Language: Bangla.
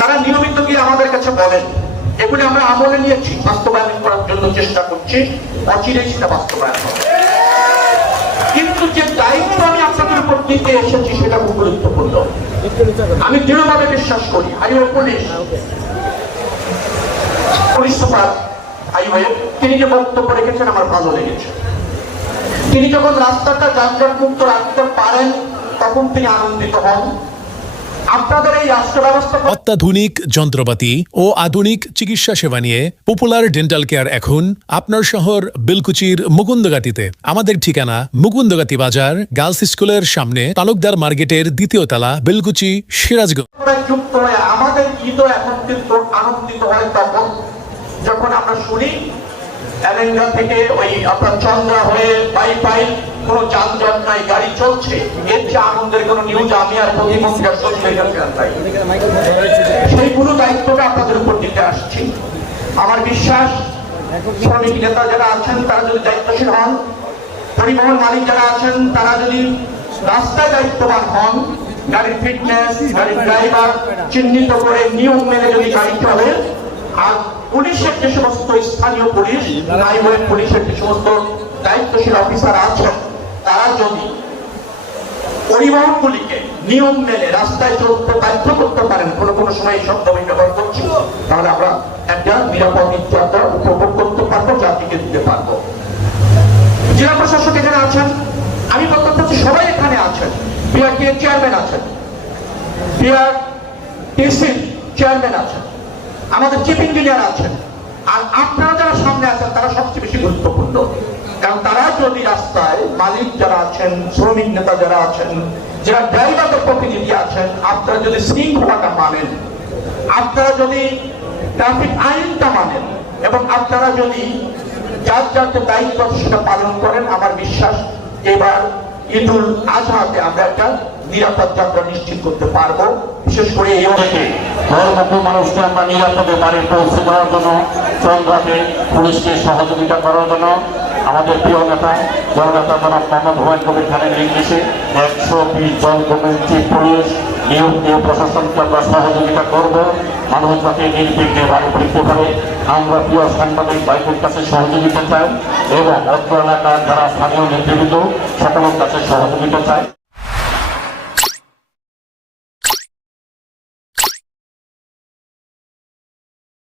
তারা নিয়মিত গিয়ে আমাদের কাছে বলেন, এগুলি আমরা আমলে নিয়েছি, বাস্তবায়ন করার জন্য চেষ্টা করছি, অচিরেই সেটা বাস্তবায়ন হবে। কিন্তু যে দায়িত্ব আমি আপনাদের উপর দিতে এসেছি সেটা খুব গুরুত্বপূর্ণ। আমি দৃঢ়ভাবে বিশ্বাস করি হাইওয়ে পুলিশ সুপার হাইওয়ে তিনি যে বক্তব্য রেখেছেন আমার ভালো লেগেছে। তিনি যখন রাস্তাটা যানজট মুক্ত রাখতে পারেন তখন তিনি আনন্দিত হন। আপনাদের এই রাষ্ট্র ব্যবস্থা অত্যাধুনিক যন্ত্রপাতি ও আধুনিক চিকিৎসা সেবা নিয়ে পপুলার ডেন্টাল কেয়ার এখন আপনার শহর বেলকুচির মুকুন্দগাতিতে। আমাদের ঠিকানা মুকুন্দগাতি বাজার, গার্লস স্কুলের সামনে, তালুকদার মার্কেটের 2য় তলা, বেলকুচি, সিরাজগঞ্জ। যুক্ত হয়ে আমাদের ঈদও এখন কিন্তু আনন্দিত হয় তখন যখন আমরা শুনি এলেঙ্গা থেকে ওই আপনার চন্দ্রা হয়ে পাই কোন যানজট নাই, গাড়ি চলছে। এর যে আনন্দের কোন নিউজ আমি আর প্রতিমন্ত্রী আর সচিবের কাছে পাই। সেই পুরো দায়িত্বটা আপনাদের উপর দিতে আসছি। আমার বিশ্বাস শ্রমিক নেতা যারা আছেন তারা যদি দায়িত্বশীল হন, পরিবহন মালিক যারা আছেন তারা যদি রাস্তায় দায়িত্ববান হন, গাড়ির ফিটনেস, গাড়ির ড্রাইভার চিহ্নিত করে নিয়ম মেনে যদি গাড়ি চলে, আর পুলিশের যে সমস্ত স্থানীয় পুলিশ, হাইওয়ে পুলিশের যে সমস্ত দায়িত্বশীল অফিসার আছেন তারা যদি পরিবহনগুলিকে নিয়ম মেনে রাস্তায় চলতে বাধ্য করতে পারেন, কোনো সময় এই শব্দ আমি ব্যবহার করছি, তাহলে আমরা একটা নিরাপদ যাত্রা উপভোগ করতে পারবো, জাতিকে দিতে পারবো। জেলা প্রশাসক এখানে আছেন, আমি বলতে চাচ্ছি সবাই এখানে আছেন, বিআরটি এর চেয়ারম্যান আছেন, বিআরটিসির চেয়ারম্যান আছেন, আমাদের চিফ ইঞ্জিনিয়ার আছেন, আর আপনারা যারা সামনে আছেন তারা সবচেয়ে বেশি গুরুত্বপূর্ণ। কারণ তারা যদি রাস্তায় মালিক যারা আছেন, শ্রমিক নেতা যারা আছেন, যারা ড্রাইভারের প্রতিনিধি আছেন, আপনারা যদি শৃঙ্খলাটা মানেন, আপনারা যদি ট্রাফিক আইনটা মানেন এবং আপনারা যদি যার যার যে দায়িত্ব সেটা পালন করেন, আমার বিশ্বাস এবার ঈদুল আজহাতে আমরা একটা নিরাপদ যাত্রা নিশ্চিত করতে পারবো। বিশেষ করে এই অনেকে ধর্মপ্রিয় মানুষকে আমরা নিরাপদে বাড়ি পৌঁছে দেওয়ার জন্য চন্দ্রাতে পুলিশকে সহযোগিতা করার জন্য আমাদের প্রিয় নেতা জননেতা জনাব মোহাম্মদ হুমায়ুন কবির খানের নির্দেশে 120 জন কমিউনিটি পুলিশ নিয়োগ দিয়ে প্রশাসনকে আমরা সহযোগিতা করব, মানুষ যাতে নির্বিঘ্নে বাড়ি ফিরতে পারে। আমরা প্রিয় সাংবাদিক ভাইদের কাছে সহযোগিতা চাই এবং অত্র এলাকার যারা স্থানীয় নেতৃবৃন্দ সকলের কাছে সহযোগিতা চাই।